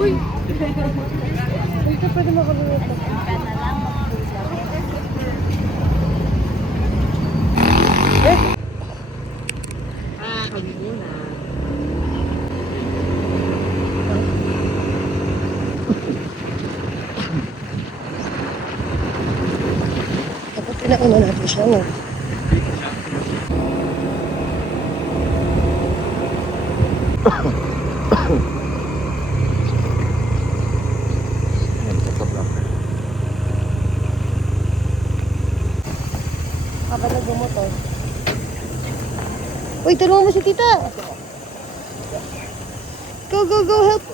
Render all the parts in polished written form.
Uy! Dito pwede makalunod ka. Kami muna. Dapat pinauna natin siya, no? Kapag nagbumotor. Uy, tulungan mo si tita! Go, go, go, help!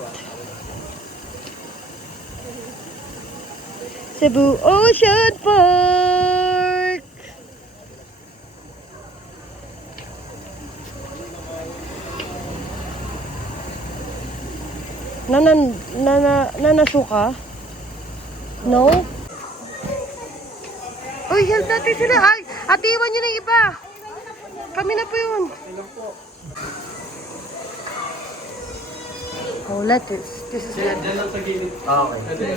Cebu Ocean Park! Nanasuka? No? Uy, help natin sila! Ay, ate, iwan nyo na yung iba! Kami na po yun! Oh, lettuce. This is lettuce. Okay.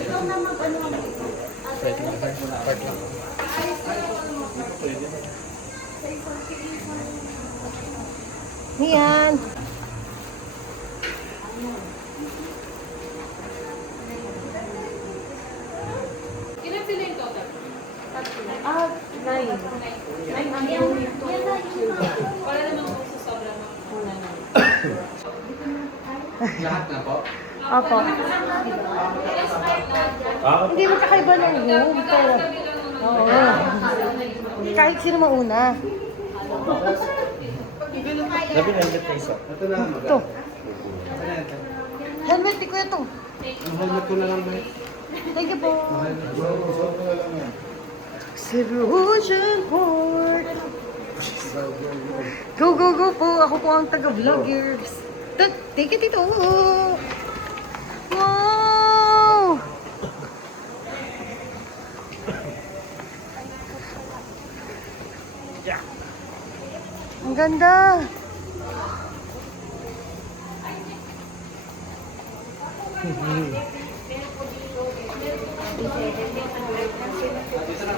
Yan. Ilan sila yung total? Ah, 9. Para naman kung sa sobrang muna na. Lahat na po? Opo. Hindi mo kakaiba ng room, pero... Oo. Kahit sino mauna. Sabi na helmet na isa. Ito na lang. Ito. Helmet, di ko ito. Ang helmet ko na lang ba? Thank you po. Cebu Ocean Port. Go, go, go po. Ako po ang taga-vloggers. Take it ito. Wow! Ang ganda.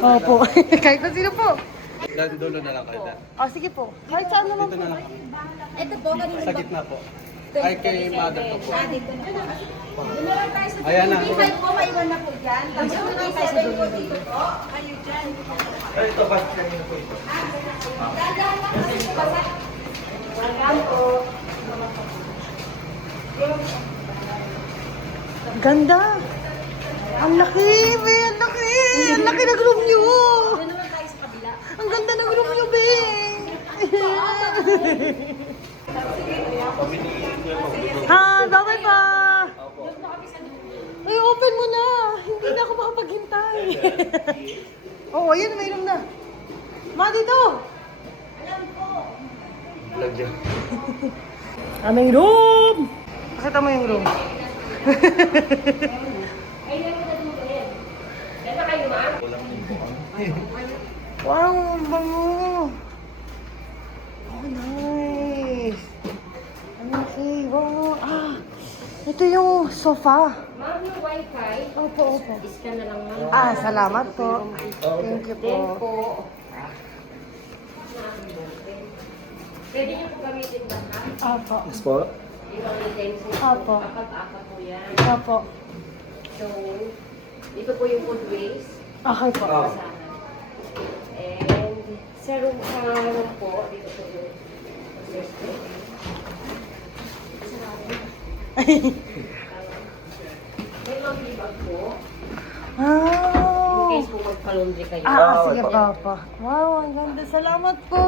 Opo. Kahit na sino po. Dati dulo na lang kayo. Sige po. Kahit saan naman Dito po. na lang. Ito po, kanina Sa gitna po. Ay kay mother ko po. dito na po. Doon na lang tayo sa Ayan na. 25 po, maiwan na po dyan. Tapos 27 po dito po. Kayo dyan. Ay, ito ba? Kanina po ito. Dadaan lang kasi po basa. Welcome po. Ganda. Ang laki, be. Ang laki. Ang laki ng room nyo. Doon naman tayo sa kabila. Ang ganda ng room nyo, be. Bye-bye pa. Ay, open mo na. Hindi na ako makapaghintay. Oo, ayun, may room na. Ma, dito. Vlog yan. Aming room. Pakita mo yung room. Wow, ang bango. Oh, nice. Ang laki. Wow. Ito yung sofa. Ma'am, yung wifi, Opo, opo. scan na lang ma'am. Salamat po. Thank you Then po. po, pwede niyo po gamitin lahat. Opo. Yes po? Ibang utensil Opo. po. Apat-apat po yan. Opo. So, ito po yung food waste. Okay po. Basahan. And sa room po, dito po yung may mga bag po. In Wow. case po magpa-laundry kayo. Sige po. Wow, ang ganda. Salamat po.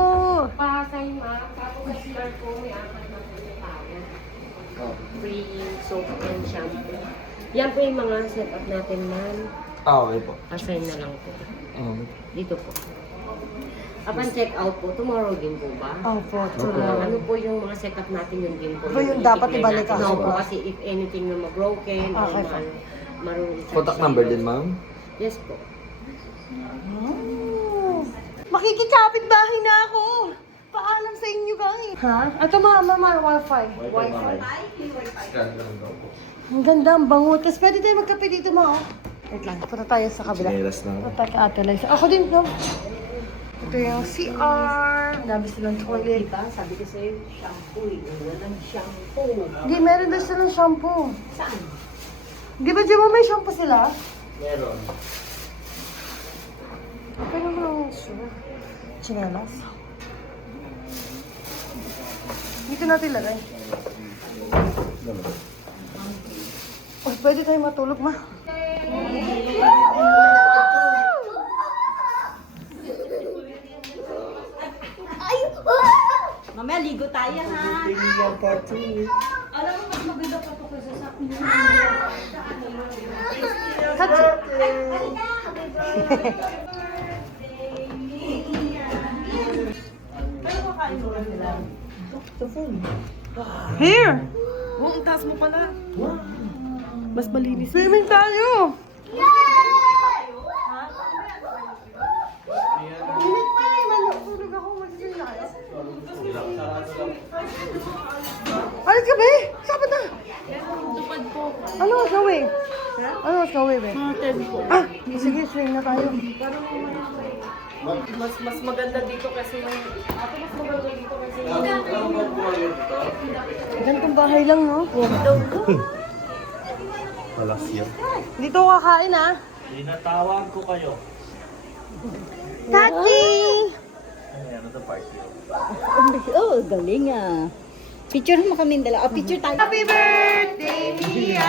Pakay ma'am, tapos sa start po may apat na po tayo. Free soap and shampoo. Yan po yung mga setup natin ma'am. Okay po. Assign na lang po. Dito po. Upon check out po, tomorrow din po ba? Opo. Ano po yung mga setup natin yung din po? Ito yung dapat i-declare ibalik natin. ako. Opo, kasi if anything na ma-broken or Okay po. marunong Contact number din, ma'am? Yes po. Makikikapit bahay na ako. Paalam sa inyo guys. Ha? Ito mama, wifi. Wifi. Scan lang daw po. Ang ganda, ang bango. Tapos pwede tayo magkape dito, ma, oh. Wait lang, punta tayo sa kabila. Chinelas na. Punta tayo kay Ate Liza. Ako din, no? Ito yung CR. Dami silang toilet. Diba? Sabi ko sa'yo, shampoo eh. Walang shampoo. Hindi, meron daw silang shampoo. Saan? Di ba, Jemo, may shampoo sila? Meron. Pero mo lang sure. Chinelas. Dito natin lagay. Oh, pwede tayo matulog, ma. Mamaya ligo tayo ha. Alam mo, mas maganda pa ito kasi sa Catch it. Here! Oh, ang taas mo pala. Mas malinis. Swimming tayo! Init pa eh! Malutulog ako. Mag-swimming tayo. Alis ka ba eh? Sabat na! Tupad po. Ano mas gawin? Ano mas gawin ba? Mga 10 po. Ah! Sige, swim na tayo. Mas maganda dito kasi may... Ate, mas maganda dito kasi Gantong bahay lang, no? Walang siya. Dito ako kakain, ah. Tinatawag ko kayo. Tati! Ano to party? Oh, galing ah. Picture mo kami dalawa. Oh, picture tayo. Happy birthday, Mia!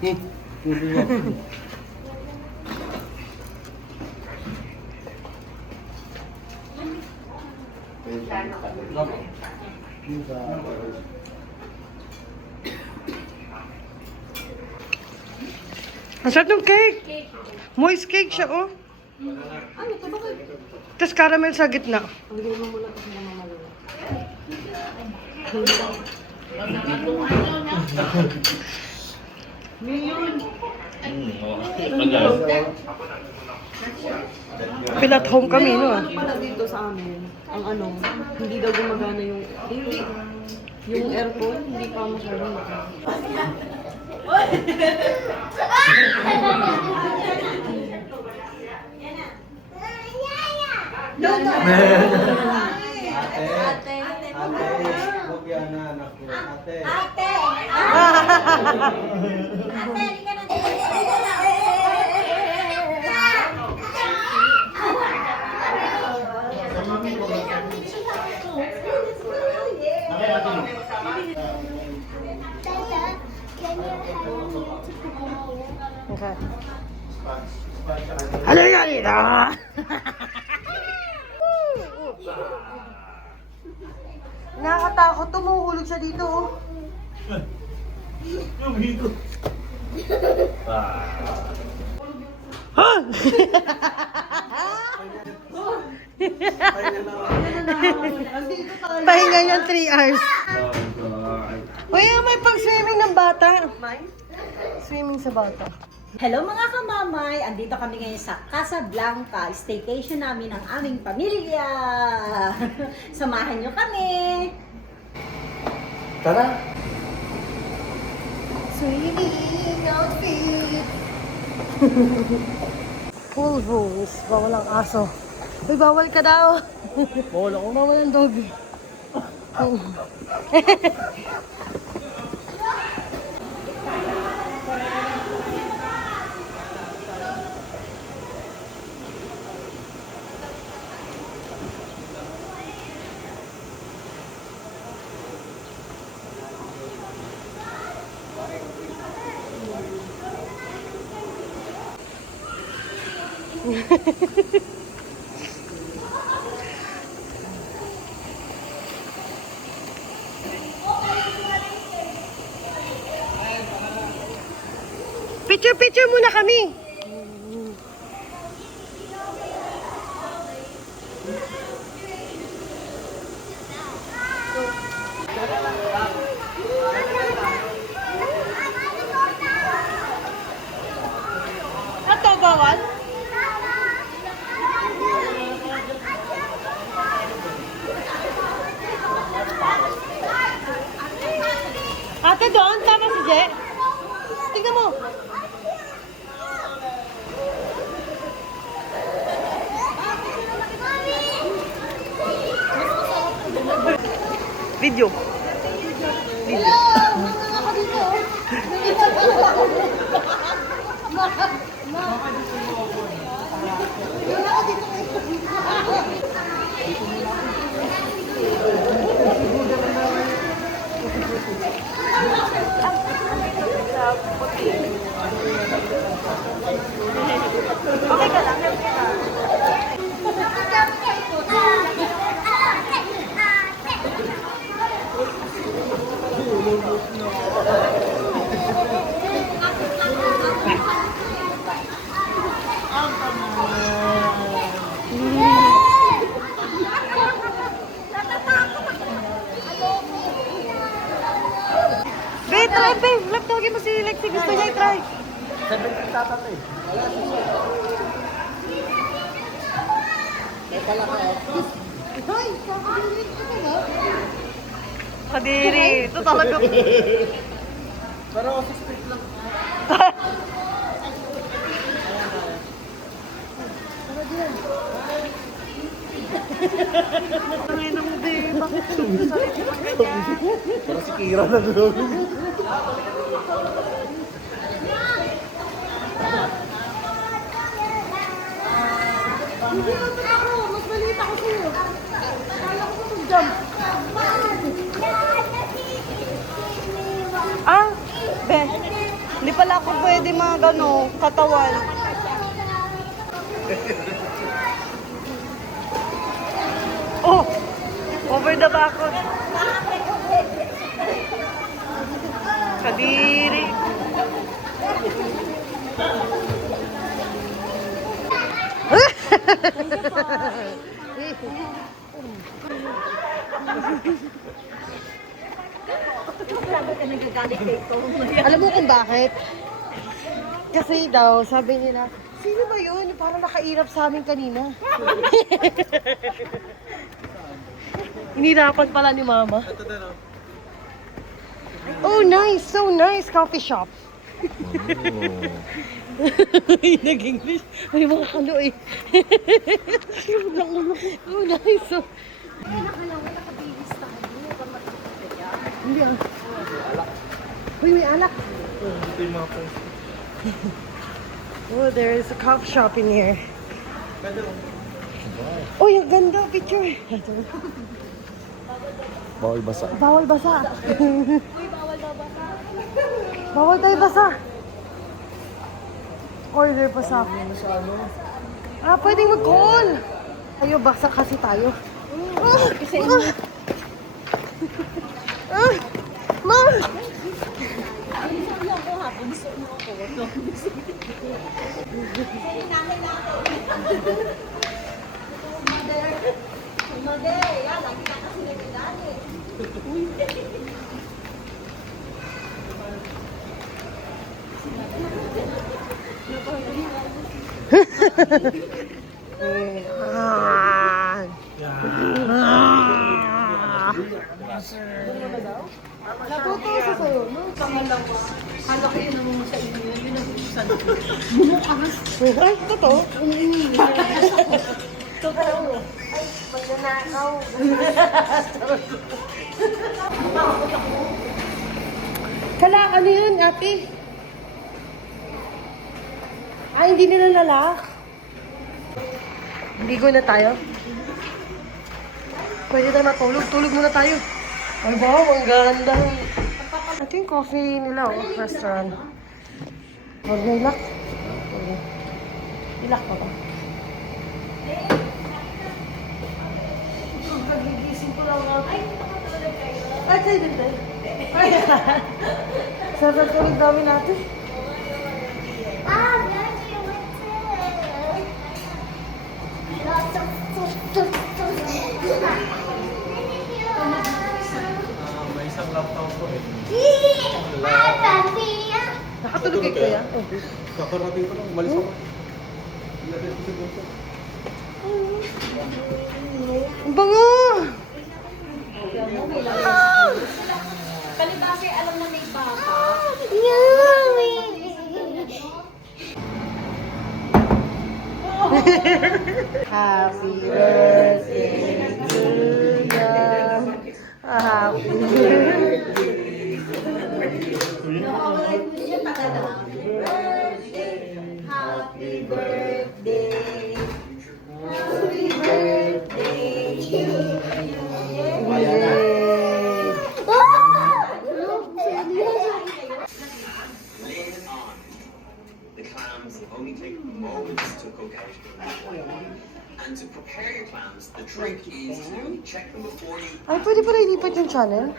Yay! Ang sarap ng cake. Moist cake siya, oh. Ano to? Bakit? Tapos caramel sa gitna. Bigay mo muna kasi na mamalala. Feel at home kami, no? Ano pala dito sa amin? Ang ano, hindi daw gumagana yung... Hindi. Yung aircon, hindi pa masyadong makakita. Okay. Halika dito! Nakakatakot, tumuhulog siya dito, oh. Ha? Pahinga niyan 3 hours. Uy, may pag-swimming ng bata. Swimming sa bata. Hello mga kamamay! Andito kami ngayon sa Casablanca. Staycation namin ng aming pamilya. Samahan nyo kami. Tara! Swimming outfit. Full rules. Bawal ang aso. Uy, bawal ka daw. Bawal ako. Bawal ang dog. Picture muna kami. kami. Ato, bawal? Ate, doon. Tama si Je. Tingnan mo. Video. Video. Okay ka lang. Babe, try, babe. Laptogin mo si Lexi. Gusto niya i-try. 70 tatat eh. Kadiri. Ito talaga. Pero 6 feet lang. Tangina mo, babe. Bakit sumisalit mo ganyan? Para si Kira na doon. Hindi naman ako. Mas maliit ako sa'yo. Kala ko mag-jump. Ah, be. Hindi pala ako pwede mga gano, katawan. Oh! Over the bakod. Kadiri. Alam mo kung bakit? Kasi daw, sabi nila, sino ba yun? Yung parang nakairap sa amin kanina. Inirapan pala ni Mama. Oh, nice! So nice! Coffee shop. Nag-English. May mga kalo eh. Oh, nice! So, hindi ah. Uy, may alak. Ito yung mga friends. Oh, there is a coffee shop in here. Pwede lang. Oh, yung ganda picture. Bawal basa. Bawal basa. Bawal tayo basa. Order basa. Ah, pwedeng mag-call. Tayo, basa kasi tayo. Ma! Natuto sa sayo, no? Pangalawa. Kala ko yun ang sa inyo. Yun ang usan. Bumukas. Ay, totoo? Totoo. Ay, magnanakaw. Kala, ano yun, ate? Ay, hindi nila lalak. Ligo na tayo. Pwede tayo matulog. Tulog muna tayo. Ay, wow, ang ganda. Ito yung coffee nila, oh, restaurant. Huwag na ilak. Ilak pa ba? Pagigising ko lang ako. Ay, kayo din tayo. Sarap tulog namin natin. Kakarating ko lang, umalis ako. Ilagay ko sa bulsa. Ang bango! Palibase, alam na may bata. Happy birthday to you. Happy birthday. Happy birthday. Happy birthday to you. Laying it on. The clams only take moments to cook out in that way. And to prepare your clams, the trick is to check them before you Ay, pwede pala ilipat yung channel?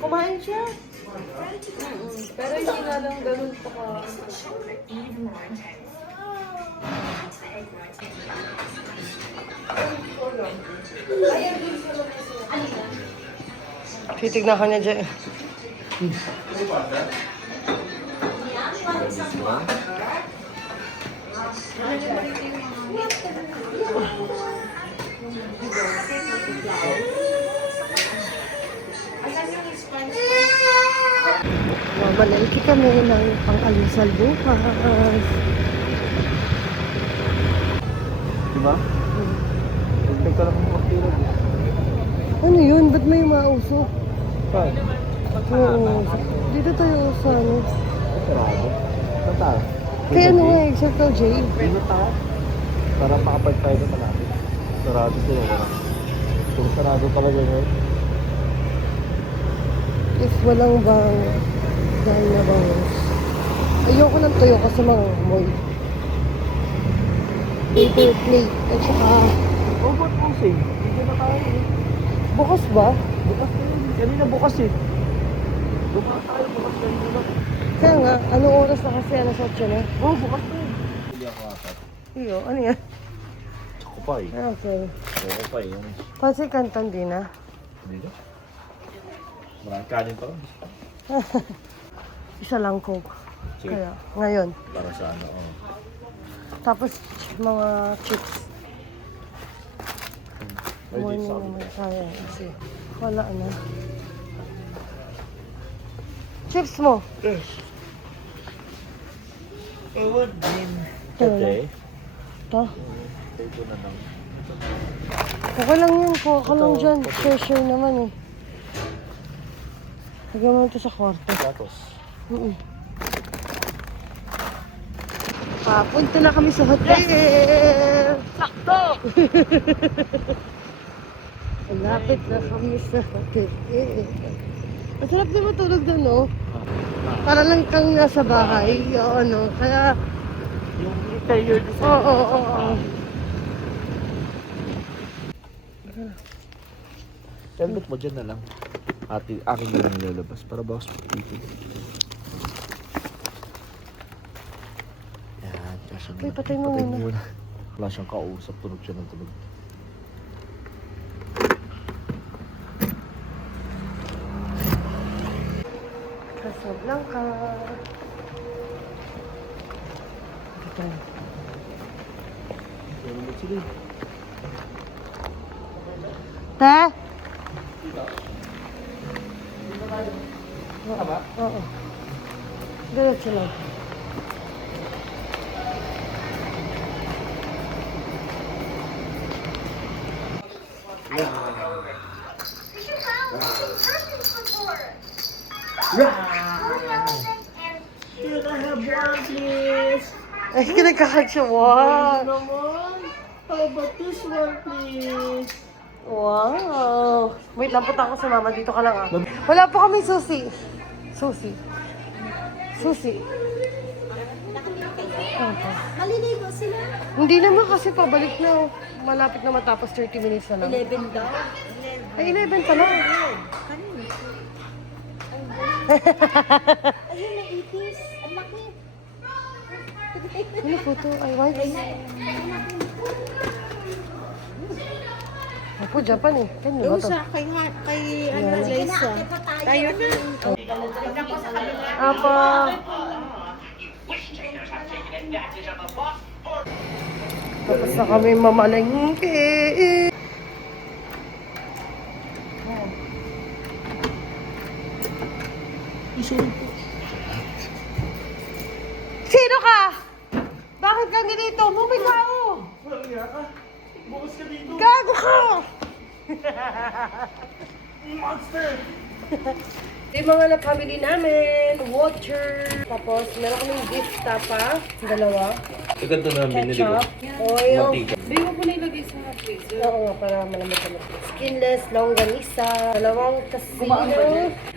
Kumain siya. Pero hindi nga lang ganun pa ka. Titignan ka niya dyan. Mamalaki kami ng pang-alisal bukas. Diba? Nagtagka lang ng kapila. Ano yun? Ba't may mausok? Saan? Oo. Dito tayo sa ano. Sarado. Saan tayo? Kaya ano nga, Circle J. Dito tayo. Para makapag-tayo na natin. Sarado sila. Kung sarado talaga yun. If walang bang dahil na bangos. Ayoko ng tuyo kasi mangamoy. Paper plate at saka Oh, ba't kasi? Hindi na tayo eh. bukas ba? Bukas na yun. Kanina bukas eh. Bukas tayo, bukas kanina na. Kaya nga, anong oras na kasi? Alas 8 na? Oh, bukas na yun. Hindi ako apat. Iyo, ano yan? Ako pa eh. Ah, okay. Ako pa eh. Pansin kantan din na. Hindi na. Maraming kanin pa lang. Isa lang coke. Sige. Kaya, ngayon. Para sa ano, oh. Tapos, mga chips. Ay, Morning di, sabi naman kaya kasi wala na. Chips mo. Yes. Ewan din. Ito. Ito. Ito na lang. Okay lang yun. Kuha ka lang Ito, dyan. ito. Share naman eh. Lagyan mo ito sa kwarto. Gatos. Papunta na kami sa hotel. Sakto! Malapit na kami sa hotel. Masarap din matulog doon, no? Para lang kang nasa bahay. O ano, kaya... Yung interior design. Oo. Helmet mo dyan na lang. Akin na lang nilalabas para bawas dito. Yan, kasya Okay, patay mo muna. Wala siyang kausap, tunog siya ng tunog. Casablanca. Ito. Helmet sila. Te? Tama? Oo. Diretso lang. Can I have one, please? Ay, kinagkakatsya. Wow! Naman. How about this one, please? Wow! Wait lang, punta ako sa mama. Dito ka lang ah. Wala po kami susi. Susi. Okay. Maliligo sila. Hindi naman kasi pabalik na. Malapit na matapos 30 minutes na lang. 11 daw. Ay, 11 pa lang. Kanina. Ayun, may ipis. Ang laki. Ano po ito? Ay, wipes. Ako, Japan eh. Kanya ba ito? kay Lisa. Tayo na. Apa. Tapos na kami mamalengke. Sino ka? Bakit ka ganito? Mumay ka oh! Bukas ka dito! Gago ka! Monster! Yung mga napamili namin, water, tapos meron kaming gift tapa, dalawa, Ito ganito na binili ko. ketchup, oil, Hindi mo po nilagay sa freezer. oo nga, para malamot kami. Skinless, longganisa, dalawang casino.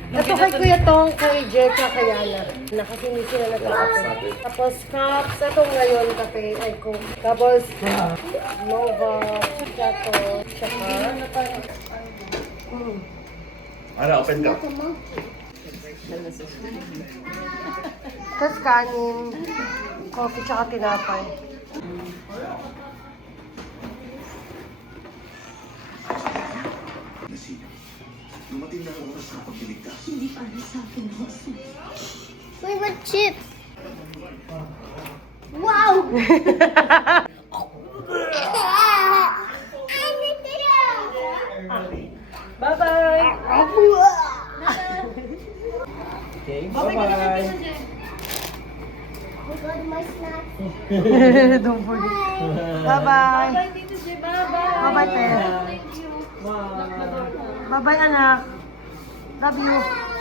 Ito kay Kuya Tong, kay Jeka, kay Yana. Kasi hindi sila nagkakape. Tapos cups, ito ngayon kape, ay coke. Tapos Nova, Chato, tsaka Ano, open ka? tapos kanin, coffee, tsaka tinapay. Dumating na ang oras na pagbiligtas. Favorite chips. Wow! Bye-bye! Okay, bye-bye! We got my snacks. Don't forget. Bye-bye! Bye-bye, Te. Bye-bye, anak. Love you.